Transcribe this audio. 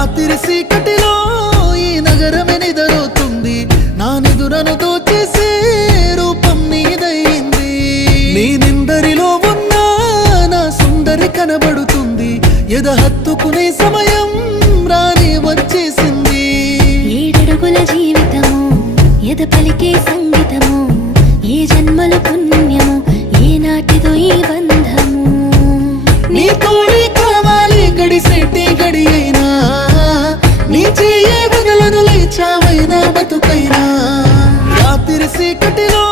రాత్రి సీకటిలో ఈ నగరమే నిదరవుతుంది నా నిదురను దోచేసే రూపం నీదైంది నీ నిందరిలో ఉన్న నా సుందరి కనబడుతుంది. ఎద హత్తుకునే సమయం రాని వచ్చేసింది. ఏడడుగుల జీవితము ఎద పలికే సంగీతము ఏ జన్మల పుణ్యము ఏ నాటిదో ఈ ఏ పగలను లేచావైనా బతుకైనా? రాత్రి సీకటిలో